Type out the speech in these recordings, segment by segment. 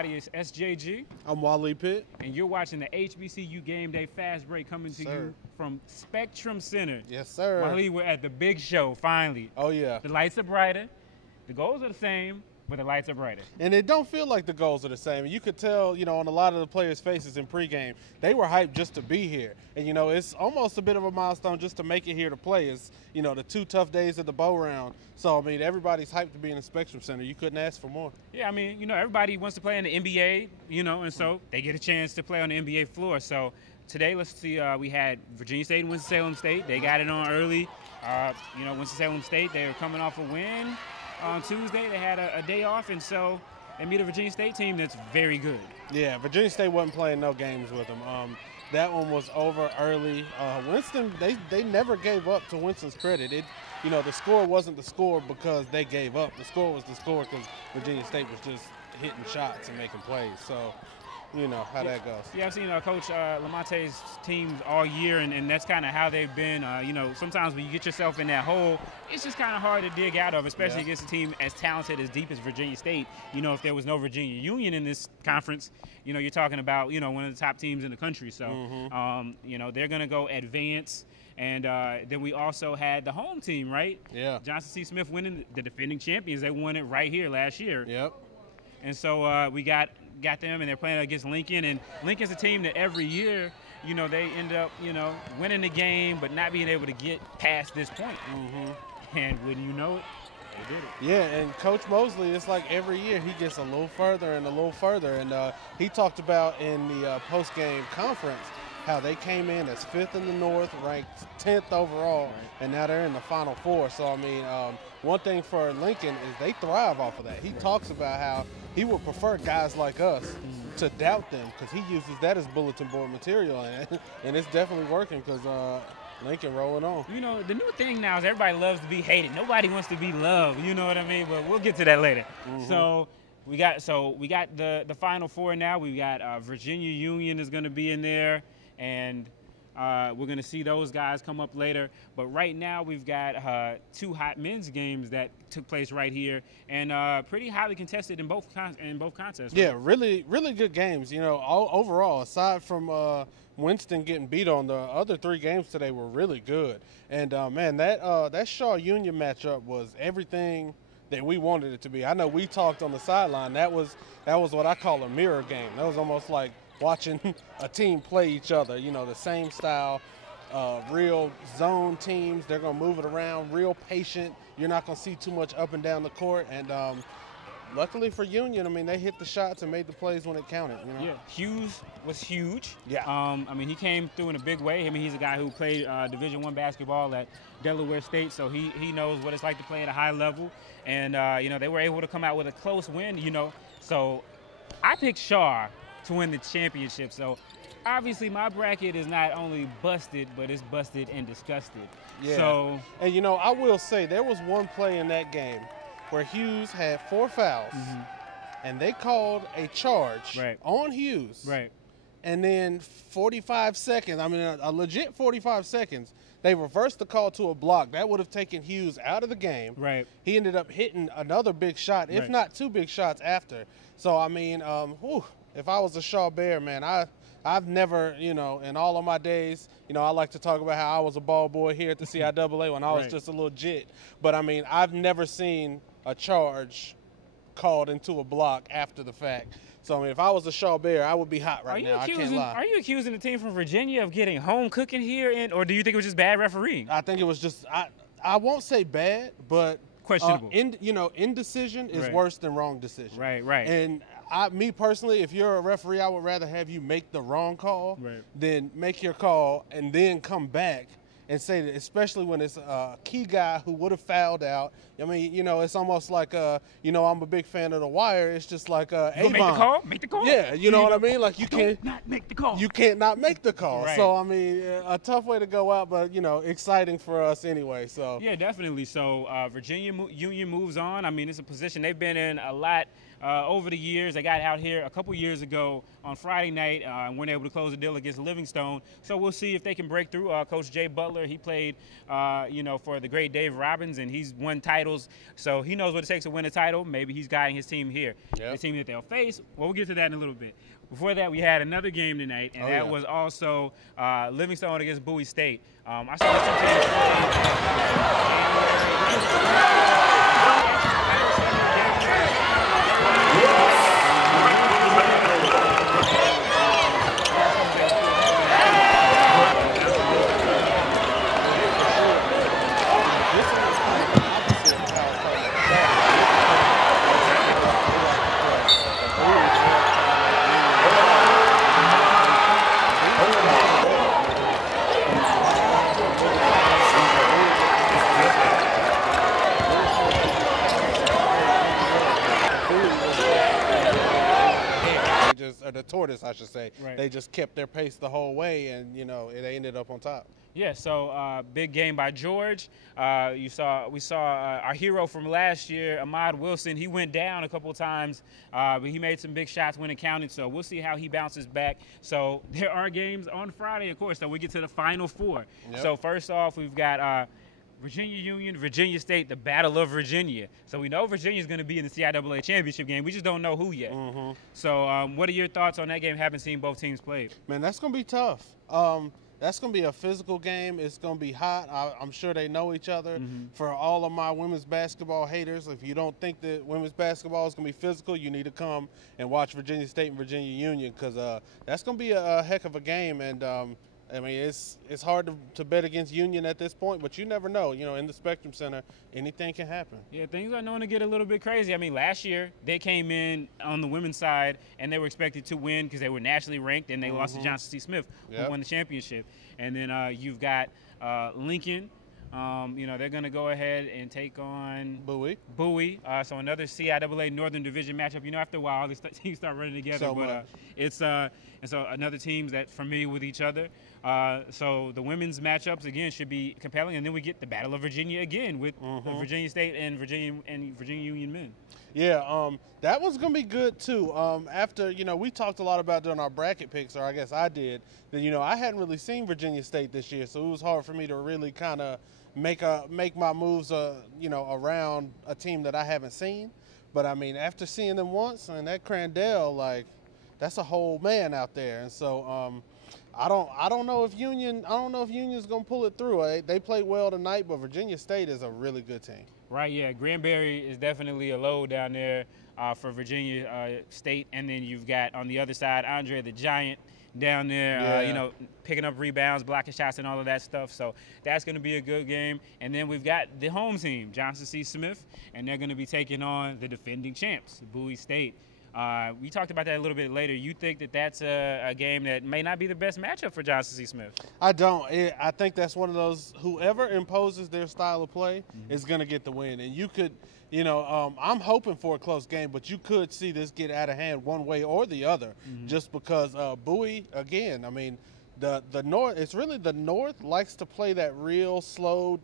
everybody. It's SJG. I'm Wally Pitt. And you're watching the HBCU Game Day Fast Break coming to you from Spectrum Center. Yes, sir. Wally, we're at the big show, finally. Oh, yeah. The lights are brighter. The goals are the same, but the lights are brighter. And it don't feel like the goals are the same. You could tell, on a lot of the players' faces in pregame, they were hyped just to be here. And, it's almost a bit of a milestone just to make it here to play. It's, the 2 tough days of the bow round. So, everybody's hyped to be in the Spectrum Center. You couldn't ask for more. Yeah, everybody wants to play in the NBA, and so they get a chance to play on the NBA floor. So today, let's see, we had Virginia State and Winston-Salem State. They got it on early. Winston-Salem State, they were coming off a win. On Tuesday, they had a day off, and so they meet a Virginia State team that's very good. Yeah, Virginia State wasn't playing no games with them. That one was over early. Winston, they never gave up, to Winston's credit. The score wasn't the score because they gave up. The score was the score because Virginia State was just hitting shots and making plays. So, how that goes. Yeah, I've seen Coach Lamonte's teams all year, and that's kind of how they've been. Sometimes when you get yourself in that hole, it's just kind of hard to dig out of, especially against a team as talented, as deep as Virginia State. If there was no Virginia Union in this conference, you're talking about, one of the top teams in the country. So, they're going to go advance. And then we also had the home team, right? Yeah. Johnson C. Smith winning, the defending champions. They won it right here last year. Yep. And so we got them, and they're playing against Lincoln. And Lincoln's a team that every year, they end up, winning the game, but not being able to get past this point. And when you know it, they did it. Yeah, and Coach Mosley, it's like every year he gets a little further and a little further. And he talked about in the post-game conference how they came in as 5th in the North, ranked 10th overall, and now they're in the Final Four. So, one thing for Lincoln is they thrive off of that. He talks about how he would prefer guys like us to doubt them because he uses that as bulletin board material, and it's definitely working because Lincoln rolling on. The new thing now is everybody loves to be hated. Nobody wants to be loved, you know what I mean? But we'll get to that later. So we got the Final Four now. We got Virginia Union is going to be in there, and we're going to see those guys come up later. But right now we've got 2 hot men's games that took place right here, and pretty highly contested in both contests. Yeah, really, really good games. Overall, aside from Winston getting beat on, the other 3 games today were really good. And man, that Shaw Union matchup was everything that we wanted it to be. I know we talked on the sideline. That was what I call a mirror game. That was almost like watching a team play each other, the same style, real zone teams. They're going to move it around, real patient. You're not going to see too much up and down the court. And luckily for Union, they hit the shots and made the plays when it counted. Yeah, Hughes was huge. Yeah. He came through in a big way. He's a guy who played Division I basketball at Delaware State, so he knows what it's like to play at a high level. And, they were able to come out with a close win, So I picked Shaw to win the championship. So obviously my bracket is not only busted, but it's busted and disgusted. Yeah. So, and I will say there was one play in that game where Hughes had 4 fouls, and they called a charge on Hughes. Right. And then 45 seconds, a legit 45 seconds, they reversed the call to a block. That would have taken Hughes out of the game. Right. He ended up hitting another big shot, if not 2 big shots after. So, if I was a Shaw Bear, man, I've never, in all of my days, I like to talk about how I was a ball boy here at the CIAA when I was just a little jit. But, I've never seen a charge called into a block after the fact. So, if I was a Shaw Bear, I would be hot right now. I can't lie. Are you accusing the team from Virginia of getting home cooking here, or do you think it was just bad refereeing? I think it was just I won't say bad, but questionable. Indecision is worse than wrong decision. Right. And me personally, if you're a referee, I would rather have you make the wrong call than make your call and then come back and say that, especially when it's a key guy who would have fouled out. It's almost like, I'm a big fan of The Wire. It's just like Avon. Make the call. Yeah, you know what I mean? Like, you can't not make the call. You can't not make the call. Right. So, a tough way to go out, but, exciting for us anyway. So yeah, definitely. So Virginia Union moves on. It's a position they've been in a lot over the years. They got out here a couple years ago on Friday night and weren't able to close the deal against Livingstone. So we'll see if they can break through. Coach Jay Butler, he played, for the great Dave Robbins, and he's won titles. So he knows what it takes to win a title. Maybe he's guiding his team here. Yep. The team that they'll face, well, we'll get to that in a little bit. Before that, we had another game tonight, and that was also Livingstone against Bowie State. I saw some the tortoise, I should say. Right. They just kept their pace the whole way, and they ended up on top. Yeah, so big game by George. We saw our hero from last year, Ahmad Wilson. He went down a couple times, but he made some big shots when it counted. So we'll see how he bounces back. So there are games on Friday, of course. So we get to the Final Four. Yep. So first off, we've got Virginia Union, Virginia State, the Battle of Virginia. So we know Virginia's going to be in the CIAA championship game. We just don't know who yet. Mm-hmm. So what are your thoughts on that game? Haven't seen both teams played. Man, that's going to be tough. That's going to be a physical game. It's going to be hot. I'm sure they know each other. Mm-hmm. For all of my women's basketball haters, if you don't think that women's basketball is going to be physical, you need to come and watch Virginia State and Virginia Union, because that's going to be a heck of a game. And it's hard to bet against Union at this point, but you never know. In the Spectrum Center, anything can happen. Yeah, things are known to get a little bit crazy. I mean, last year they came in on the women's side and they were expected to win because they were nationally ranked, and they lost to Johnson C. Smith, who won the championship. And then you've got Lincoln. They're going to go ahead and take on Bowie. So another CIAA Northern Division matchup. After a while, these teams start running together. And so another teams that familiar with each other. So the women's matchups again should be compelling, and then we get the Battle of Virginia again with Virginia State and Virginia Union men. Yeah, that one's gonna be good too. After we talked a lot about doing our bracket picks, or I guess I did. That I hadn't really seen Virginia State this year, so it was hard for me to really kind of make my moves, around a team that I haven't seen. But I mean, after seeing them once, and that Crandell, that's a whole man out there, and so I don't know if Union's gonna pull it through. They played well tonight, but Virginia State is a really good team. Right, yeah. Granbury is definitely a low down there for Virginia State, and then you've got on the other side Andre the Giant down there, picking up rebounds, blocking shots, and all of that stuff. So that's going to be a good game. And then we've got the home team, Johnson C. Smith, and they're going to be taking on the defending champs, Bowie State. We talked about that a little bit later. You think that that's a game that may not be the best matchup for Johnson C. Smith? I don't. I think that's one of those, whoever imposes their style of play is going to get the win. And you could, I'm hoping for a close game, but you could see this get out of hand one way or the other, just because Bowie, again, I mean, the North, it's really the North likes to play that real slowed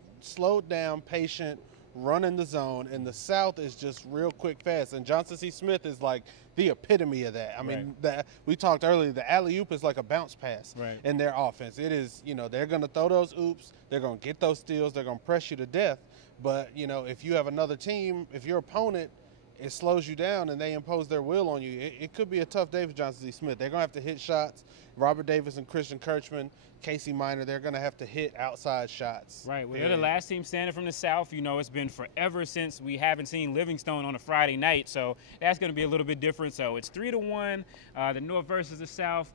down, patient, running the zone, and the South is just real quick, fast. And Johnson C. Smith is like the epitome of that. I mean, we talked earlier, the alley-oop is like a bounce pass in their offense. It is, they're going to throw those oops, they're going to get those steals, they're going to press you to death. But, if you have another team, if your opponent, it slows you down and they impose their will on you, it could be a tough day for Johnson C. Smith. They're going to have to hit shots. Robert Davis and Christian Kirchman, Casey Minor, they're going to have to hit outside shots. Right. Well, they're the last team standing from the South. It's been forever since we haven't seen Livingstone on a Friday night, so that's going to be a little bit different. So it's 3-1, the North versus the South.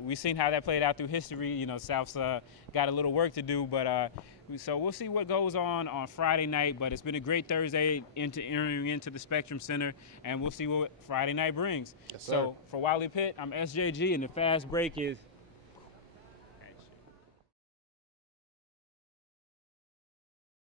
We've seen how that played out through history. South's got a little work to do, but so we'll see what goes on Friday night. But it's been a great Thursday entering into the Spectrum Center, and we'll see what Friday night brings. Yes, sir. So for Wiley Pitt, I'm SJG, and the Fast Break is